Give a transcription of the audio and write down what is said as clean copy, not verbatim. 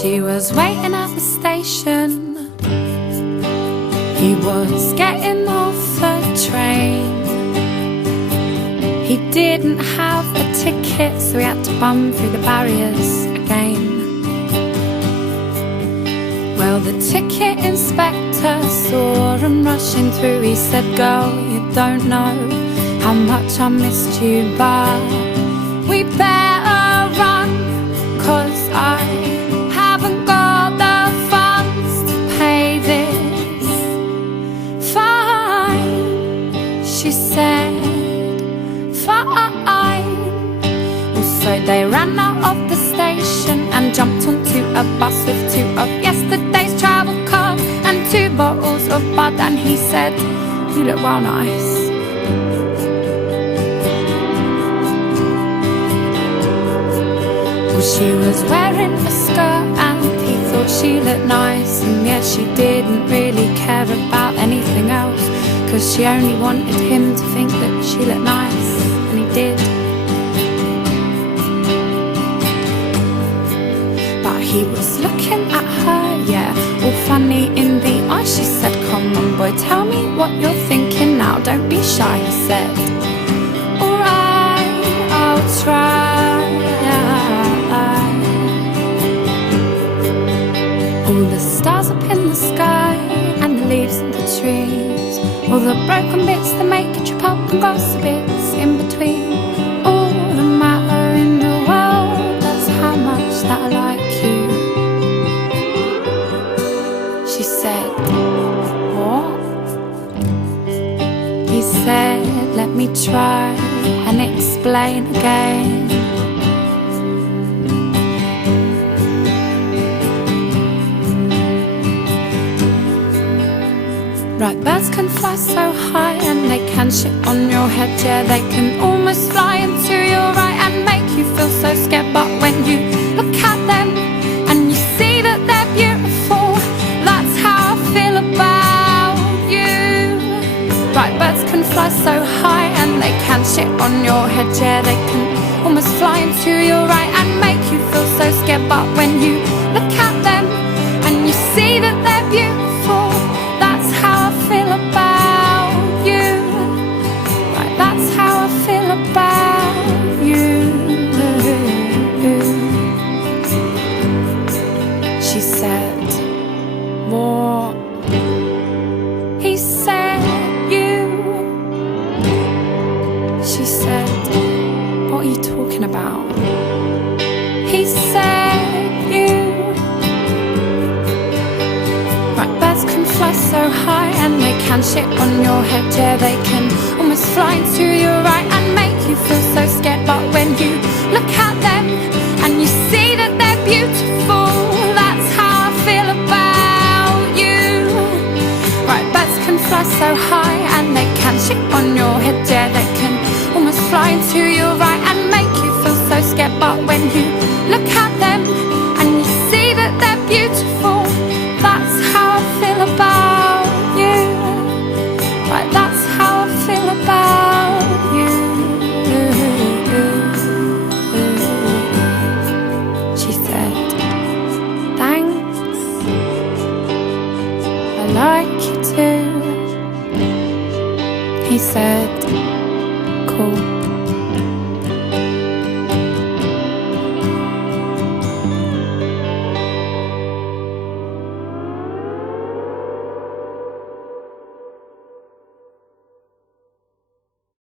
She was waiting at the station. He was getting off the train. He didn't have a ticket, so he had to bum through the barriers again. Well, the ticket inspector saw him rushing through. He said, "Girl, you don't know how much I missed you, but we better run, 'cause I haven't got the funds to pay this fine." She said, "Fine." Well, so they ran out of the station and jumped onto a bus with 2 of yesterday's travel cards and 2 bottles of bud. And he said, "You look well nice." Well, she was wearing a skirt and he thought she looked nice. And yeah, she didn't really care about anything else, 'cause she only wanted him to think that she looked nice. And he did. But he was looking at her, yeah, all funny in the eye. She said, "Come on boy, tell me what you're thinking now. Don't be shy," he said. "Alright, I'll try." All the stars up in the sky and the leaves in the trees, all the broken bits that make you trip up and gossip bits in between. All the matter in the world, that's how much that I like you. She said, "What?" He said, "Let me try and explain again. Right, birds can fly so high and they can shit on your head. Yeah, they can almost fly into your right and make you feel so scared. But when you look at them and you see that they're beautiful, that's how I feel about you." Right, birds can fly so high and they can shit on your head. Yeah, they can almost fly into your right and make you feel so scared. But when you look at them and you see that they're beautiful, that's how I feel about you. Right, that's how I feel about you. She said, "What?" He said, "You." She said, "What are you talking about?" He said, "You." Right, birds can fly so high and they can shit on your head. Yeah, they can almost fly into your right and make you feel so scared. But when you look at them and you see that they're beautiful, that's how I feel about you. Right, birds can fly so high and they can shit on your head. Yeah, they can almost fly into your right and make you feel so scared. But when you look at them and you see that they're beautiful, that's how I feel about you. Right, that's how I feel about you. She said, "Thanks, I like you too." He said,